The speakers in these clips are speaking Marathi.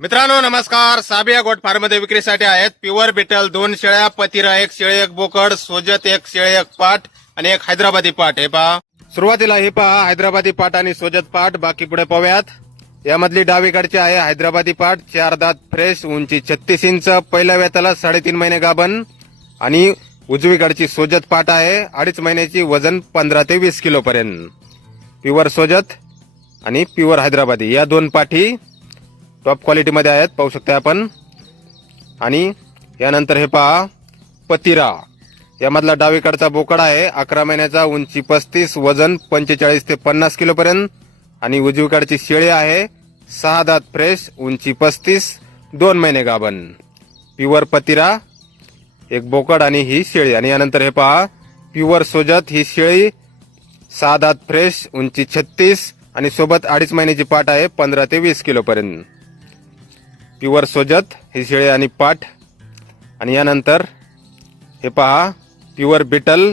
मित्रांनो नमस्कार. साबिया गोट फार्ममध्ये विक्रीसाठी आहेत प्युअर बिटल. दोन शेळ्या पतिरा एक शेळे एक बोकड सोजत एक शेळे एक पाट आणि एक हैदराबादी पाट. हे पहा. सुरुवातीला हे पहा हैदराबादी पाट आणि सोजत पाट. बाकी पुढे पाहूयात. यामधली डावीकडची आहे हैदराबादी पाट. चार दात फ्रेश उंची छत्तीस इंच. पहिल्या वेताला साडेतीन महिने गाभण आणि उजवीकडची सोजत पाट आहे. अडीच महिन्याची वजन पंधरा ते वीस किलो पर्यंत प्युअर सोजत आणि प्युअर हैदराबादी. या दोन पाठी टॉप क्वालिटीमध्ये आहेत पाहू शकता आपण. आणि यानंतर हे पहा पतिरा. यामधला डावीकडचा बोकड आहे अकरा महिन्याचा उंची पस्तीस वजन पंचेचाळीस ते पन्नास किलोपर्यंत आणि उजवीकडची शेळी आहे सहा दात फ्रेश उंची पस्तीस दोन महिने गाभण. प्युअर पतिरा एक बोकड आणि ही शेळी. आणि यानंतर हे पहा प्युअर सोजत ही शेळी सहा दात फ्रेश उंची छत्तीस आणि सोबत अडीच महिन्याची पाट आहे पंधरा ते वीस किलोपर्यंत प्युअर सोजत ही शेळे आणि पाठ. आणि यानंतर हे पहा प्युअर बिटल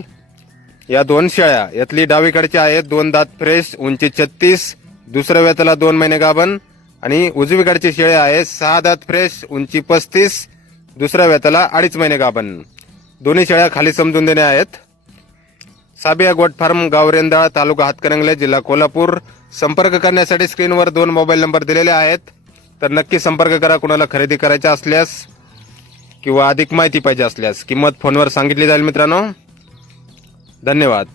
या दोन शेळ्या. यातली डावीकडच्या आहेत दोन दात फ्रेश उंची छत्तीस दुसऱ्या वेताला दोन महिने गाभण. आणि उजवीकडची शेळी आहेत सहा दात फ्रेश उंची पस्तीस दुसऱ्या वेताला अडीच महिने गाभण. दोन्ही शेळ्या खाली समजून देण्या आहेत. साबिया गोट फार्म गावरेंदाळ तालुका हातकणंगले जिल्हा कोल्हापूर. संपर्क करण्यासाठी स्क्रीनवर दोन मोबाईल नंबर दिलेले आहेत. तर नक्की संपर्क करा कुणाला खरेदी करायचा असल्यास किंवा अधिक माहिती पाहिजे असल्यास. किंमत फोनवर सांगितली जाईल मित्रांनो. धन्यवाद.